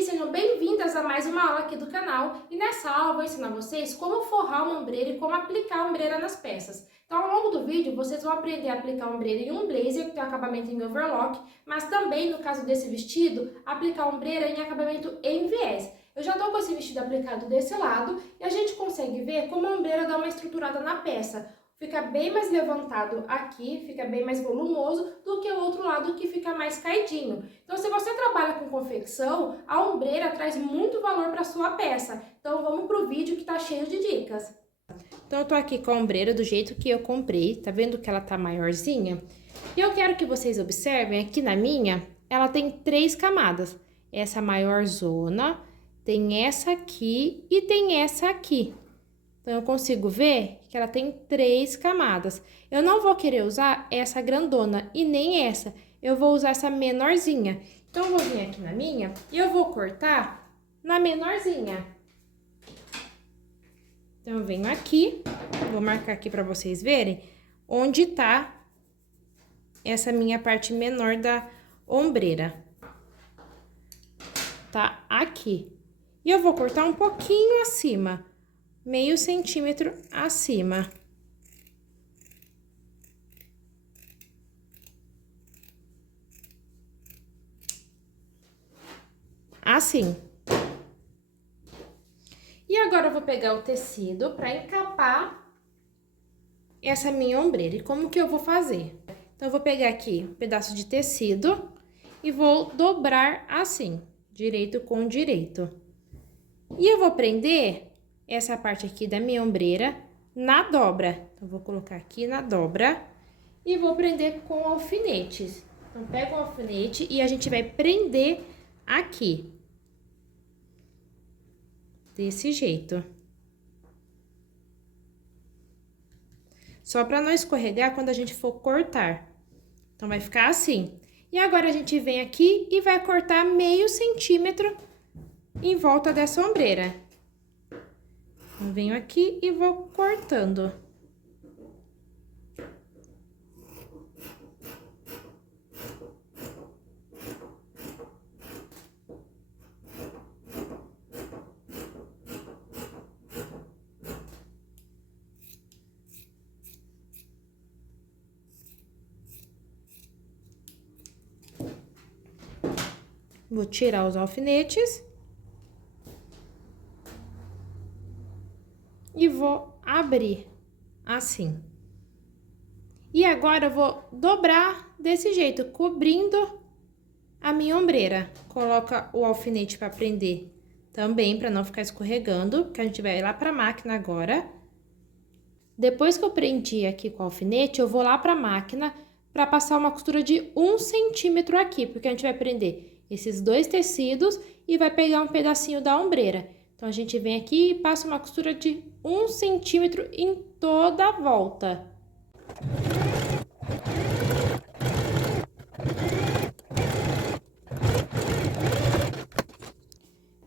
vocês, sejam bem-vindas a mais uma aula aqui do canal. E nessa aula eu vou ensinar vocês como forrar uma ombreira e como aplicar a ombreira nas peças. Então, ao longo do vídeo, vocês vão aprender a aplicar a ombreira em um blazer, que tem acabamento em overlock, mas também, no caso desse vestido, aplicar a ombreira em acabamento em viés. Eu já estou com esse vestido aplicado desse lado e a gente consegue ver como a ombreira dá uma estruturada na peça. Fica bem mais levantado aqui, fica bem mais volumoso do que o outro lado que fica mais caidinho. Então, se você trabalha com confecção, a ombreira traz muito valor para sua peça. Então, vamos pro vídeo que tá cheio de dicas. Então, eu tô aqui com a ombreira do jeito que eu comprei, tá vendo que ela tá maiorzinha? E eu quero que vocês observem, aqui na minha, ela tem 3 camadas. Essa maior zona, tem essa aqui e tem essa aqui. Então, eu consigo ver que ela tem 3 camadas. Eu não vou querer usar essa grandona e nem essa. Eu vou usar essa menorzinha. Então, eu vou vir aqui na minha e eu vou cortar na menorzinha. Então, eu venho aqui, vou marcar aqui pra vocês verem onde tá essa minha parte menor da ombreira. Tá aqui. E eu vou cortar um pouquinho acima. Meio centímetro acima. Assim. E agora eu vou pegar o tecido para encapar essa minha ombreira. E como que eu vou fazer? Então, eu vou pegar aqui um pedaço de tecido e vou dobrar assim, direito com direito. E eu vou prender essa parte aqui da minha ombreira na dobra. Então, vou colocar aqui na dobra e vou prender com alfinetes. Então, pega o alfinete e a gente vai prender aqui. Desse jeito. Só para não escorregar quando a gente for cortar. Então, vai ficar assim. E agora, a gente vem aqui e vai cortar meio centímetro em volta dessa ombreira. Eu venho aqui e vou cortando. Vou tirar os alfinetes. E vou abrir assim. E agora eu vou dobrar desse jeito, cobrindo a minha ombreira. Coloca o alfinete para prender também, para não ficar escorregando, que a gente vai lá para a máquina agora. Depois que eu prendi aqui com o alfinete, eu vou lá para a máquina para passar uma costura de 1 centímetro aqui, porque a gente vai prender esses 2 tecidos e vai pegar um pedacinho da ombreira. Então, a gente vem aqui e passa uma costura de 1 centímetro em toda a volta.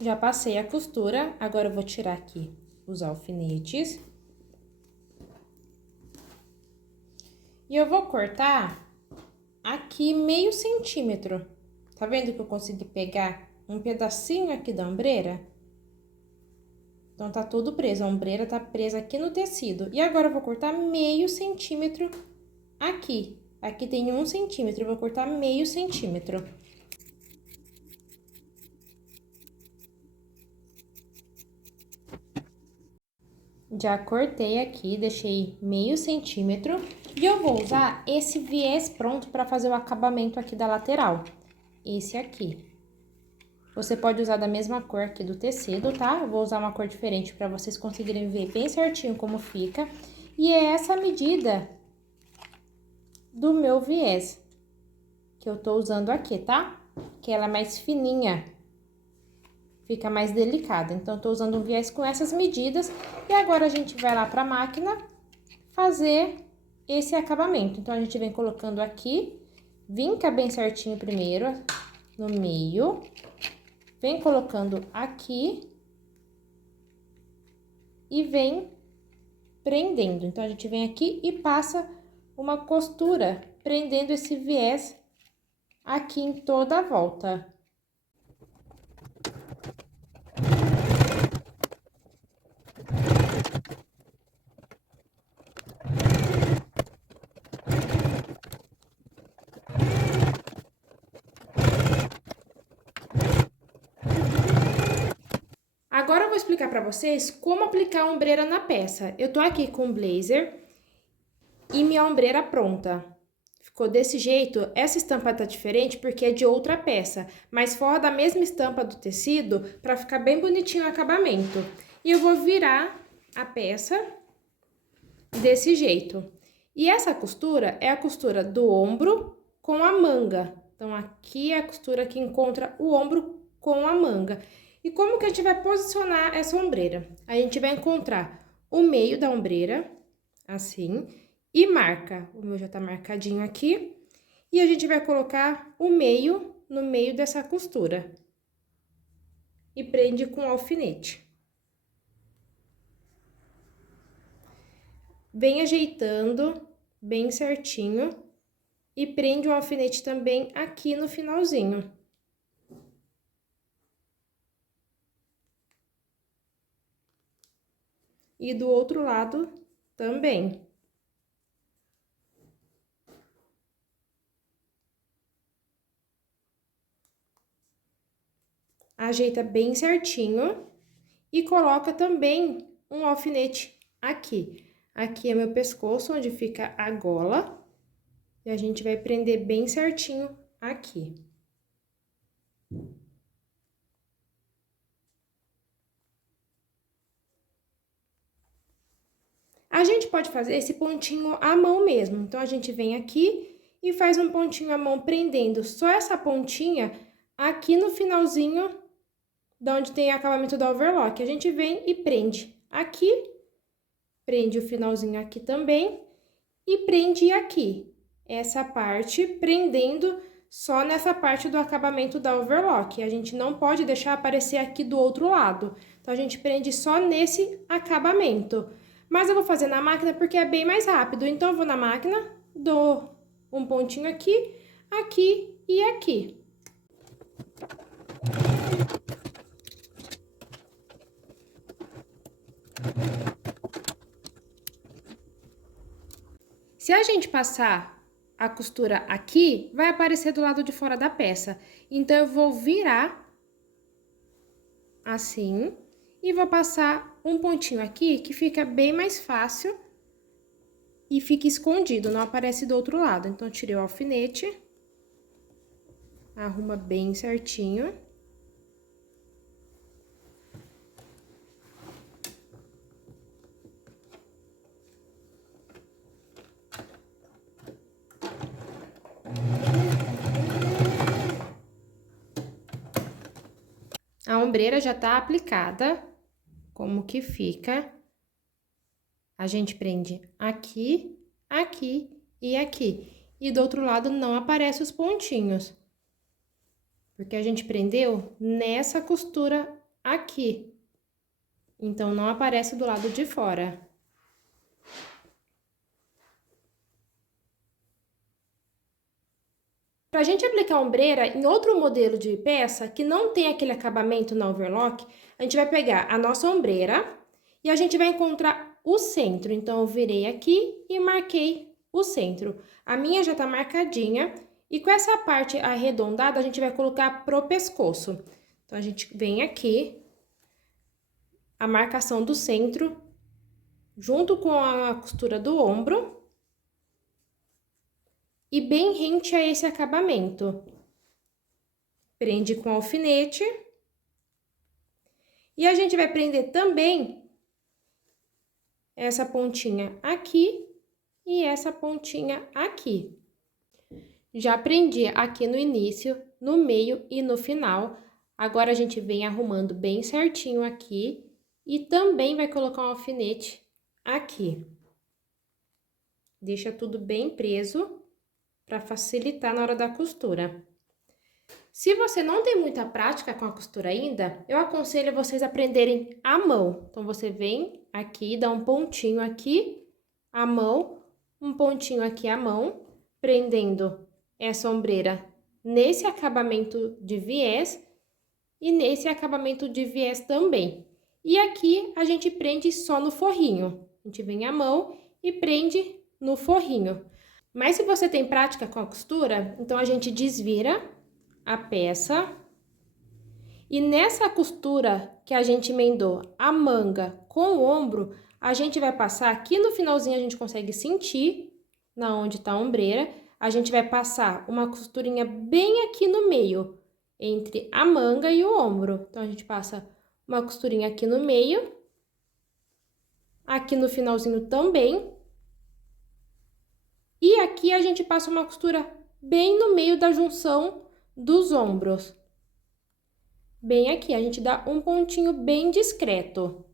Já passei a costura, agora eu vou tirar aqui os alfinetes. E eu vou cortar aqui meio centímetro. Tá vendo que eu consegui pegar um pedacinho aqui da ombreira? Então, tá tudo preso, a ombreira tá presa aqui no tecido. E agora, eu vou cortar meio centímetro aqui. Aqui tem 1 centímetro, eu vou cortar meio centímetro. Já cortei aqui, deixei meio centímetro. E eu vou usar esse viés pronto pra fazer o acabamento aqui da lateral. Esse aqui. Você pode usar da mesma cor aqui do tecido, tá? Eu vou usar uma cor diferente para vocês conseguirem ver bem certinho como fica. E é essa medida do meu viés que eu tô usando aqui, tá? Que ela é mais fininha, fica mais delicada. Então, eu tô usando um viés com essas medidas. E agora, a gente vai lá pra máquina fazer esse acabamento. Então, a gente vem colocando aqui, vinca bem certinho primeiro, no meio. Vem colocando aqui e vem prendendo. Então, a gente vem aqui e passa uma costura prendendo esse viés aqui em toda a volta. explicar pra vocês como aplicar a ombreira na peça. Eu tô aqui com o blazer e minha ombreira pronta. Ficou desse jeito. Essa estampa tá diferente porque é de outra peça, mas forra da mesma estampa do tecido pra ficar bem bonitinho o acabamento. E eu vou virar a peça desse jeito. E essa costura é a costura do ombro com a manga. Então, aqui é a costura que encontra o ombro com a manga. E como que a gente vai posicionar essa ombreira? A gente vai encontrar o meio da ombreira, assim, e marca. O meu já tá marcadinho aqui. E a gente vai colocar o meio no meio dessa costura. E prende com alfinete. Vem ajeitando bem certinho e prende o alfinete também aqui no finalzinho. E do outro lado também. Ajeita bem certinho e coloca também um alfinete aqui. Aqui é meu pescoço, onde fica a gola. E a gente vai prender bem certinho aqui. A gente pode fazer esse pontinho à mão mesmo. Então, a gente vem aqui e faz um pontinho à mão prendendo só essa pontinha aqui no finalzinho de onde tem acabamento do overlock. A gente vem e prende aqui, prende o finalzinho aqui também e prende aqui. Essa parte prendendo só nessa parte do acabamento da overlock. A gente não pode deixar aparecer aqui do outro lado. Então, a gente prende só nesse acabamento. Mas eu vou fazer na máquina porque é bem mais rápido. Então, eu vou na máquina, dou um pontinho aqui, aqui e aqui. Se a gente passar a costura aqui, vai aparecer do lado de fora da peça. Então, eu vou virar assim e vou passar um pontinho aqui que fica bem mais fácil e fica escondido, não aparece do outro lado. Então, tirei o alfinete, arruma bem certinho. A ombreira já tá aplicada. Como que fica? A gente prende aqui, aqui e aqui. E do outro lado não aparece os pontinhos. Porque a gente prendeu nessa costura aqui. Então, não aparece do lado de fora. Pra gente aplicar a ombreira em outro modelo de peça que não tem aquele acabamento na overlock, a gente vai pegar a nossa ombreira e a gente vai encontrar o centro. Então, eu virei aqui e marquei o centro. A minha já tá marcadinha e com essa parte arredondada a gente vai colocar pro pescoço. Então, a gente vem aqui, a marcação do centro, junto com a costura do ombro. E bem rente a esse acabamento. Prende com alfinete. E a gente vai prender também essa pontinha aqui e essa pontinha aqui. Já prendi aqui no início, no meio e no final. Agora, a gente vem arrumando bem certinho aqui e também vai colocar um alfinete aqui. Deixa tudo bem preso para facilitar na hora da costura. Se você não tem muita prática com a costura ainda, eu aconselho vocês aprenderem à mão. Então, você vem aqui, dá um pontinho aqui, à mão, um pontinho aqui à mão, prendendo essa ombreira nesse acabamento de viés e nesse acabamento de viés também. E aqui, a gente prende só no forrinho. A gente vem à mão e prende no forrinho. Mas se você tem prática com a costura, então a gente desvira a peça E nessa costura que a gente emendou a manga com o ombro, a gente vai passar aqui no finalzinho, a gente consegue sentir na onde tá a ombreira. A gente vai passar uma costurinha bem aqui no meio, entre a manga e o ombro. Então, a gente passa uma costurinha aqui no meio, aqui no finalzinho também. E aqui a gente passa uma costura bem no meio da junção dos ombros. Bem aqui, a gente dá um pontinho bem discreto.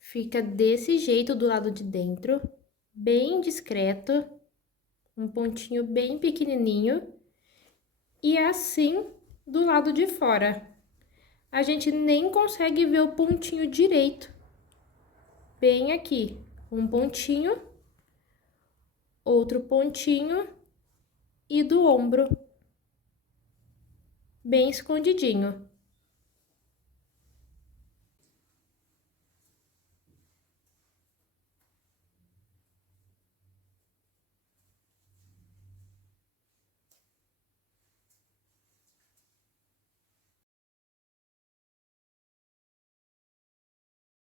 Fica desse jeito do lado de dentro, bem discreto, um pontinho bem pequenininho, e assim do lado de fora. A gente nem consegue ver o pontinho direito. Bem aqui, um pontinho, outro pontinho e do ombro, bem escondidinho.